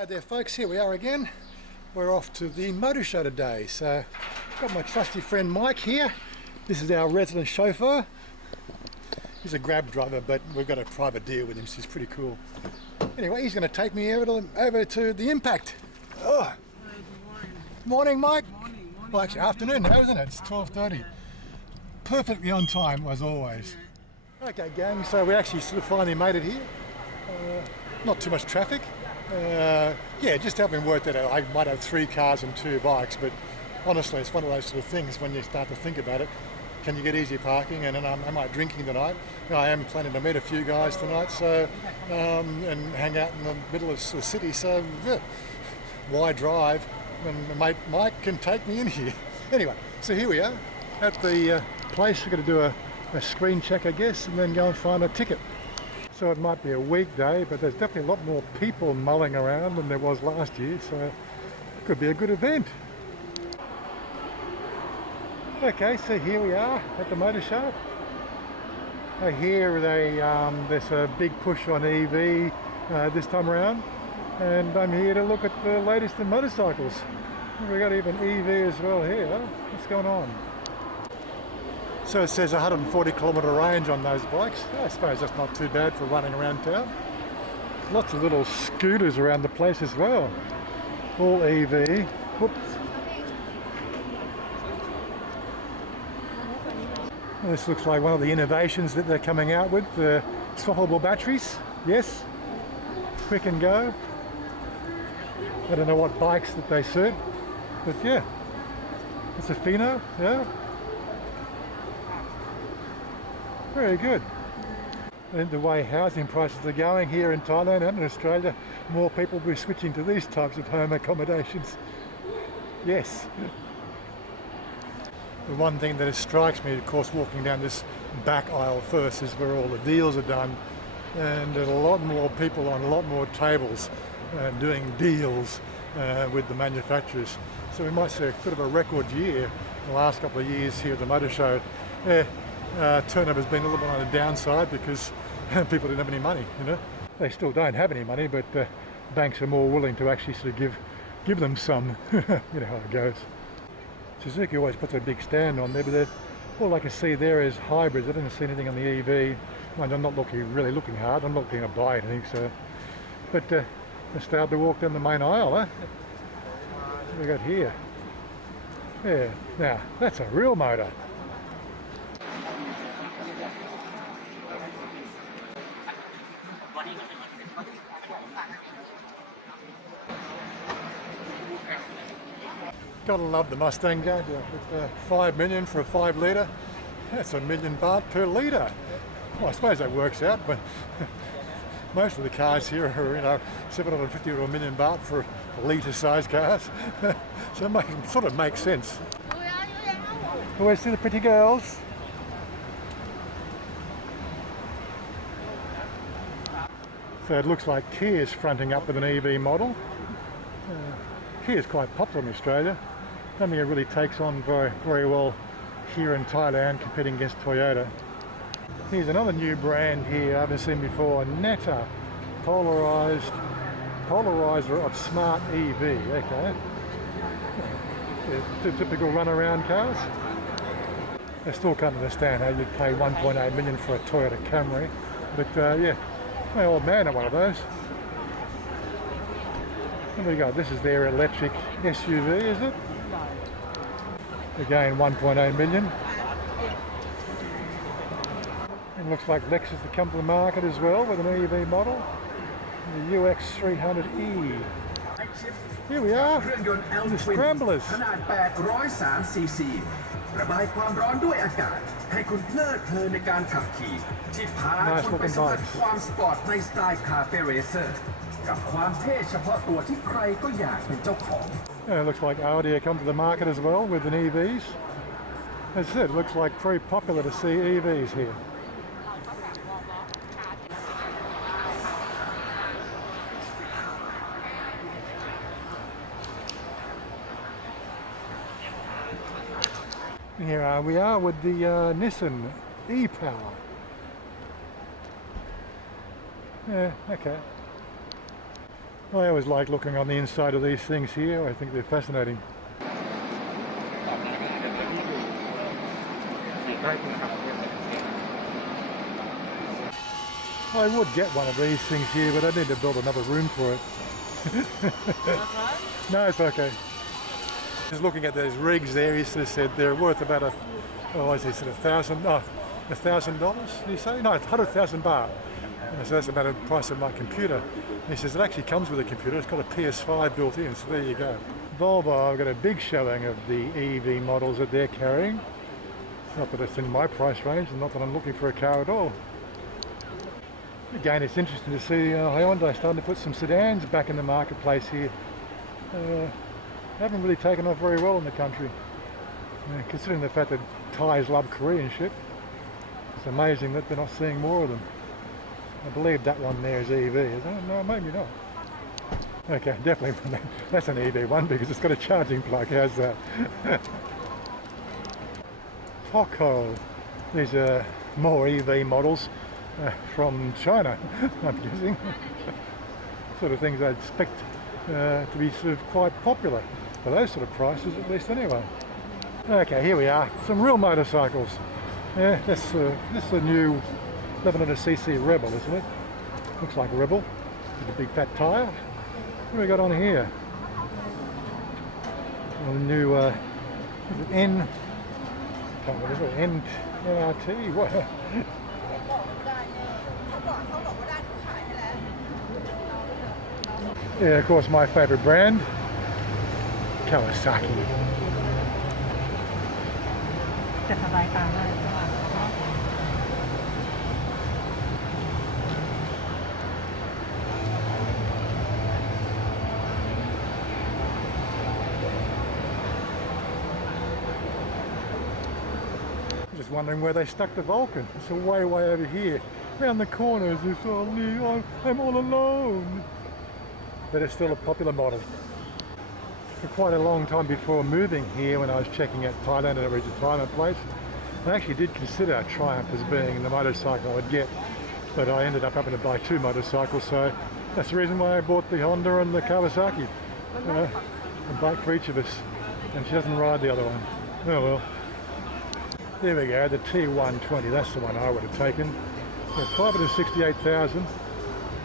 G'day there folks, here we are again. We're off to the motor show today. So got my trusty friend Mike here. This is our resident chauffeur. He's a Grab driver, but we've got a private deal with him, so he's pretty cool. Anyway, he's going to take me over to the Impact. Oh. Good morning. Morning, Mike. Morning. Well, actually afternoon now, isn't it? It's 12:30. Perfectly on time as always. Okay gang, so we actually sort of finally made it here. Not too much traffic. Yeah, just having worked that out, I might have 3 cars and 2 bikes, but honestly it's one of those sort of things when you start to think about it. Can you get easy parking? And then am I drinking tonight? I am planning to meet a few guys tonight, so and hang out in the middle of the city, so why drive when mate Mike can take me in here? Anyway, so here we are at the place. We're going to do a screen check, I guess, and then go and find a ticket. So it might be a weekday, but there's definitely a lot more people mulling around than there was last year, so it could be a good event. Okay, so here we are at the motor show. I hear there's a big push on EV this time around, and I'm here to look at the latest in motorcycles. We got even EV as well here. Huh? What's going on? So it says 140 kilometre range on those bikes. I suppose that's not too bad for running around town. Lots of little scooters around the place as well. All EV. Whoops. This looks like one of the innovations that they're coming out with, the swappable batteries. Yes, quick and go. I don't know what bikes that they suit, but yeah, it's a Fino, yeah. Very good. And the way housing prices are going here in Thailand and in Australia, more people will be switching to these types of home accommodations. Yes. The one thing that strikes me, of course, walking down this back aisle first is where all the deals are done, and there's a lot more people on a lot more tables doing deals with the manufacturers. So we might see a sort of a record year the last couple of years here at the motor show. Turnover's been a little bit on the downside because people didn't have any money, you know. They still don't have any money, but banks are more willing to actually sort of give them some. You know how it goes. Suzuki always puts a big stand on there, but all I can see there is hybrids. I didn't see anything on the EV. Mind, I'm not really looking hard. I'm not going to buy anything, so. But let's start to walk down the main aisle, huh? What do we got here? Yeah, now that's a real motor. Gotta love the Mustang, don't you? With 5 million for a 5 litre, that's $1 million baht per litre. Well, I suppose that works out, but most of the cars here are, you know, 750 to $1 million baht for litre size cars. So it sort of makes sense. Always see the pretty girls. So it looks like Kia's fronting up with an EV model. Kia's quite popular in Australia. I don't think it really takes on very well here in Thailand, competing against Toyota. Here's another new brand here I haven't seen before, Neta Polarizer of Smart EV. Okay, yeah, typical runaround cars. I still can't understand how you'd pay 1.8 million for a Toyota Camry, but yeah, my old man had one of those. There we go, this is their electric SUV, is it? Again, 1.8 million. It looks like Lexus has come to the market as well with an EV model, the UX300E. Here we are, the Scramblers. ขนาด803 ซีซีระบายความร้อนด้วยอากาศให้คุณเพลิดเพลินในการขับขี่ที่พาคุณไปสัมผัสความสปอร์ตในสไตล์คาเฟ่เรเซอร์กับความเท่เฉพาะตัวที่ใครก็อยากเป็นเจ้าของ It looks like Audi have come to the market as well with an EVs. As I said, it looks like very popular to see EVs here. Here we are with the Nissan e-Power. Yeah, okay. I always like looking on the inside of these things here. I think they're fascinating. I would get one of these things here, but I need to build another room for it. No, it's okay. Just looking at those rigs there, he sort of said they're worth about $1,000, did he say? No, 100,000 baht. And so that's about the price of my computer. And he says it actually comes with a computer. It's got a PS5 built in, so there you go. Volvo, I've got a big showing of the EV models that they're carrying. Not that it's in my price range, and not that I'm looking for a car at all. Again, it's interesting to see Hyundai starting to put some sedans back in the marketplace here. Haven't really taken off very well in the country. Considering the fact that Thais love Korean shit, it's amazing that they're not seeing more of them. I believe that one there is EV, is it? No, maybe not. Okay, definitely that's an EV one because it's got a charging plug. How's that? Tokyo. These are more EV models from China, I'm guessing. Sort of things I'd expect to be sort of quite popular for those sort of prices, at least anyway. Okay, here we are. Some real motorcycles. Yeah, this is a new 1100cc Rebel, isn't it? Looks like a Rebel with a big fat tyre. What do we got on here? Well, the new NRT. What? Yeah, of course, my favourite brand, Kawasaki. Just wondering where they stuck the Vulcan. It's way over here. Around the corners, it's I'm all alone. But it's still a popular model. For quite a long time before moving here, when I was checking out Thailand at a retirement place, I actually did consider Triumph as being the motorcycle I would get, but I ended up having to buy two motorcycles, so that's the reason why I bought the Honda and the Kawasaki. A bike for each of us, and she doesn't ride the other one. Oh well. There we go, the T120, that's the one I would have taken. So 568,000.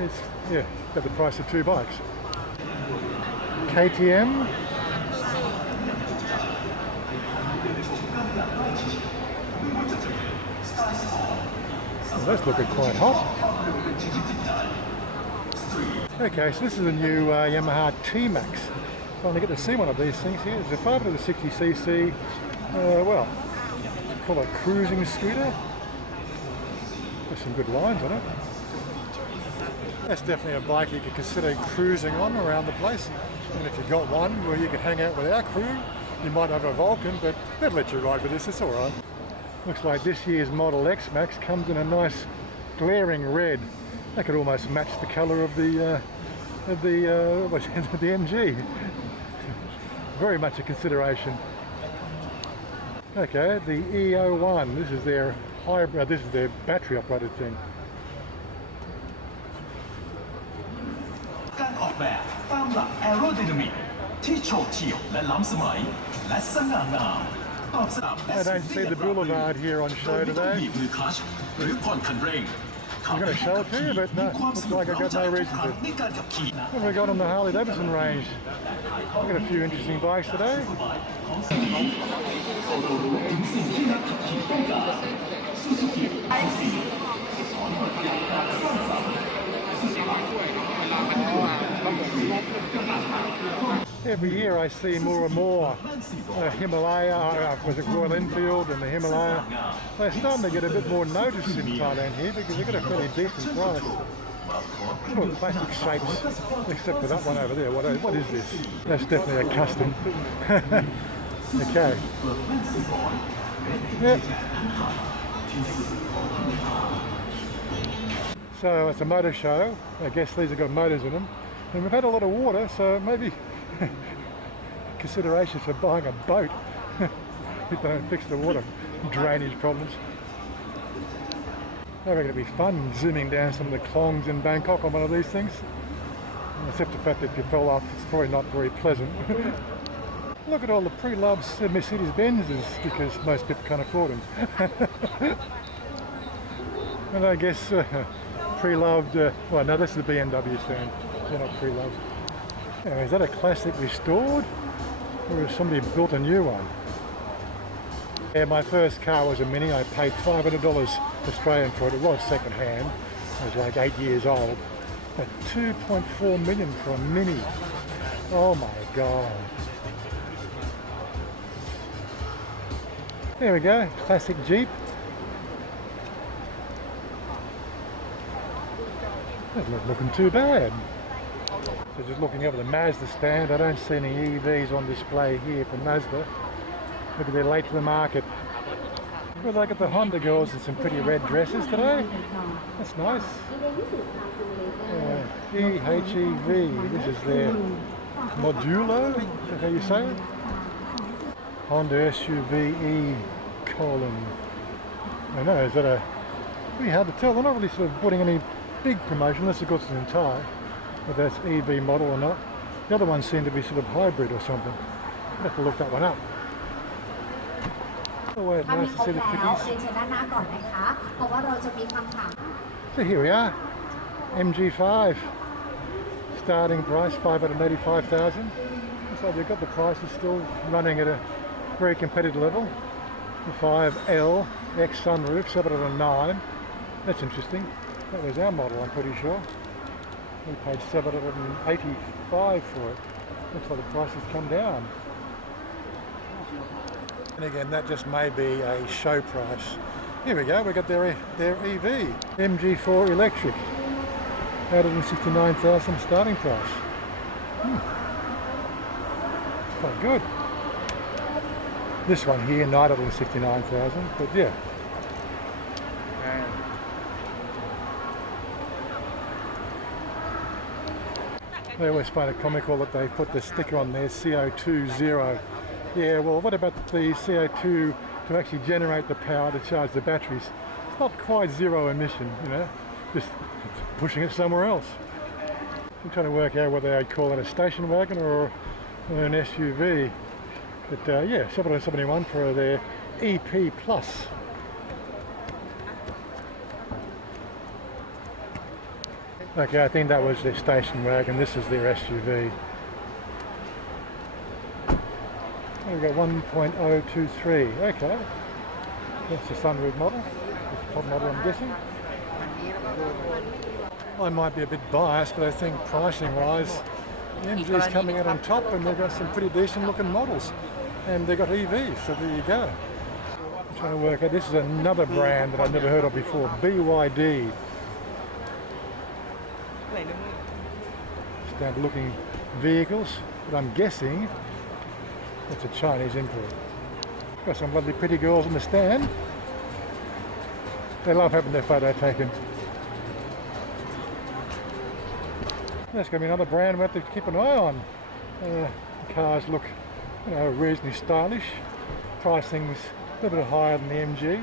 It's, yeah, at the price of two bikes. KTM. Oh, that's looking quite hot. Okay, so this is a new Yamaha T-Max. Finally get to see one of these things here. It's a 560cc, well, call it a cruising scooter. There's some good lines on it. That's definitely a bike you could consider cruising on around the place. And if you've got one where you can hang out with our crew, you might have a Vulcan, but they'd let you ride with this, it's alright. Looks like this year's Model X Max comes in a nice glaring red. That could almost match the colour of the MG. Very much a consideration. Okay, the E01, this is their hybrid, this is their battery operated thing. การออกแบบตามหลัก Aerodynamic ที่โฉบเฉี่ยวและล้ำสมัยและสง่างามตอบสนองและ I don't see the boulevard here on show ไม่ต้อง today. บีบมือคลัตช์หรือผ่อนคันเร่ง I'm going to show it to you, but no, looks like I've got no reason to. ในการขับขี่ What have we got on the Harley Davidson range? We've got a few interesting bikes today. Every year I see more and more Himalaya, was it Royal Enfield and the Himalaya. They're starting to get a bit more notice in Thailand here because they've got a fairly decent price. Well, plastic shapes, except for that one over there. What is this? That's definitely a custom. Okay. Yep. So it's a motor show. I guess these have got motors in them. And we've had a lot of water, so maybe considerations for buying a boat if they don't fix the water drainage problems. I reckon it'd be fun zooming down some of the klongs in Bangkok on one of these things. Except the fact that if you fell off, it's probably not very pleasant. Look at all the pre-loved Mercedes-Benzes, because most people can't afford them. And I guess pre-loved, well no, this is the BMW stand, they're not pre-loved. Anyway, is that a classic restored, or has somebody built a new one? Yeah, my first car was a Mini. I paid $500 Australian for it. It was second hand. I was like 8 years old. But 2.4 million for a Mini. Oh my God. There we go, classic Jeep. That's not looking too bad. So just looking over the Mazda stand, I don't see any EVs on display here for Mazda. Maybe they're late to the market. But look at the Honda girls in some pretty red dresses today. That's nice. EHEV, this is their Modulo, is that how you say it? Honda SUV E-colon. I know, is that a... Pretty hard to tell. They're not really sort of putting any big promotion unless of course it's an entire, whether that's EV model or not. The other ones seem to be sort of hybrid or something. I'll have to look that one up. Oh wait, nice to see the quickies. So here we are, MG5. Starting price $585,000. So they've got the prices still running at a very competitive level. The 5L X sunroof, 709. That's interesting. That was our model, I'm pretty sure. We paid $785 for it. Looks like the price has come down. And again, that just may be a show price. Here we go, we got their EV. MG4 electric. $169,000 starting price. Quite good. This one here, $969,000, but yeah. They always find it comical that they put the sticker on there, CO2 zero. Yeah, well, what about the CO2 to actually generate the power to charge the batteries? It's not quite zero emission, you know, just pushing it somewhere else. I'm trying to work out whether I'd call it a station wagon or an SUV. But yeah, 771 for their EP Plus. Okay, I think that was their station wagon. This is their SUV. We've got 1.023. Okay, that's the sunroof model. That's the top model, I'm guessing. I might be a bit biased, but I think pricing-wise, MG's coming out on top, and they've got some pretty decent-looking models, and they've got EVs. So there you go. I'm trying to work out. This is another brand that I've never heard of before. BYD. Standard-looking vehicles, but I'm guessing it's a Chinese import. Got some lovely pretty girls in the stand. They love having their photo taken. That's going to be another brand we have to keep an eye on. The cars look, you know, reasonably stylish. Pricing's a little bit higher than the MG.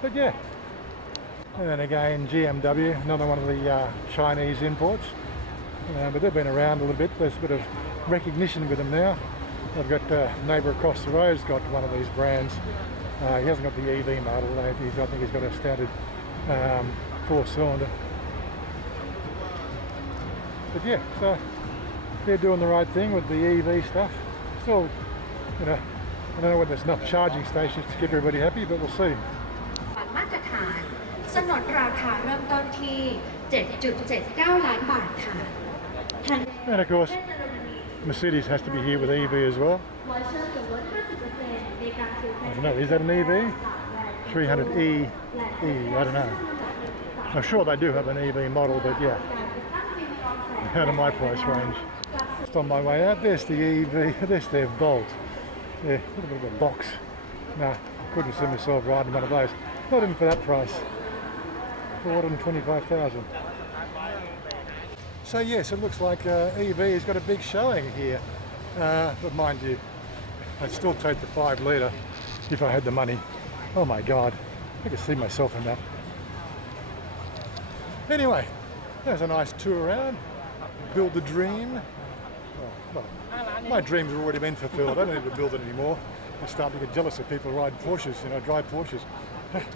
But yeah. And then again, GMW, another one of the Chinese imports. But they've been around a little bit. There's a bit of recognition with them now. I've got a neighbour across the road's got one of these brands. He hasn't got the EV model. I think he's got a standard 4-cylinder. But yeah, so they're doing the right thing with the EV stuff. Still, you know, I don't know whether there's enough charging stations to keep everybody happy, but we'll see. มาตรฐานสนนราคาเริ่มต้นที่ 7.79 ล้านบาทค่ะ And of course, Mercedes has to be here with EV as well. I don't know, is that an EV? 300E, I don't know. I'm sure they do have an EV model, but yeah, out of my price range. Just on my way out, there's the EV, there's their Volt. Yeah, a little bit of a box. Nah, couldn't see myself riding one of those. Not even for that price. $425,000. So yes, it looks like EV has got a big showing here. But mind you, I'd still take the 5 litre if I had the money. Oh my God, I could see myself in that. Anyway, there's a nice tour around. build the dream. Well, my dreams have already been fulfilled. I don't need to build it anymore. I start to get jealous of people who ride Porsches, you know, drive Porsches. That's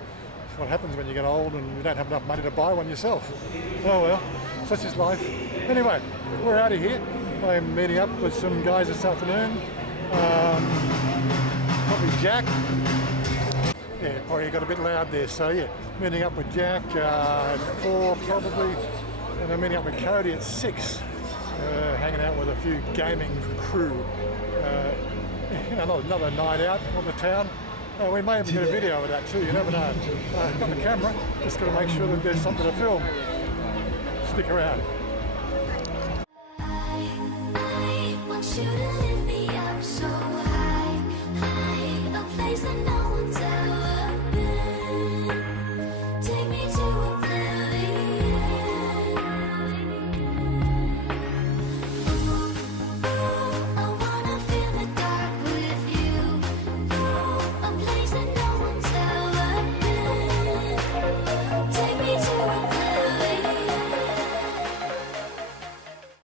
what happens when you get old and you don't have enough money to buy one yourself. Oh well, such is life. Anyway, we're out of here. I'm meeting up with some guys this afternoon. Probably Jack. Yeah, probably got a bit loud there. So yeah, meeting up with Jack at 4 probably, and I'm meeting up with Cody at 6. Hanging out with a few gaming crew. You know, another night out on the town. We may even get a video of that too, you never know. Got the camera, just got to make sure that there's something to film. Stick around.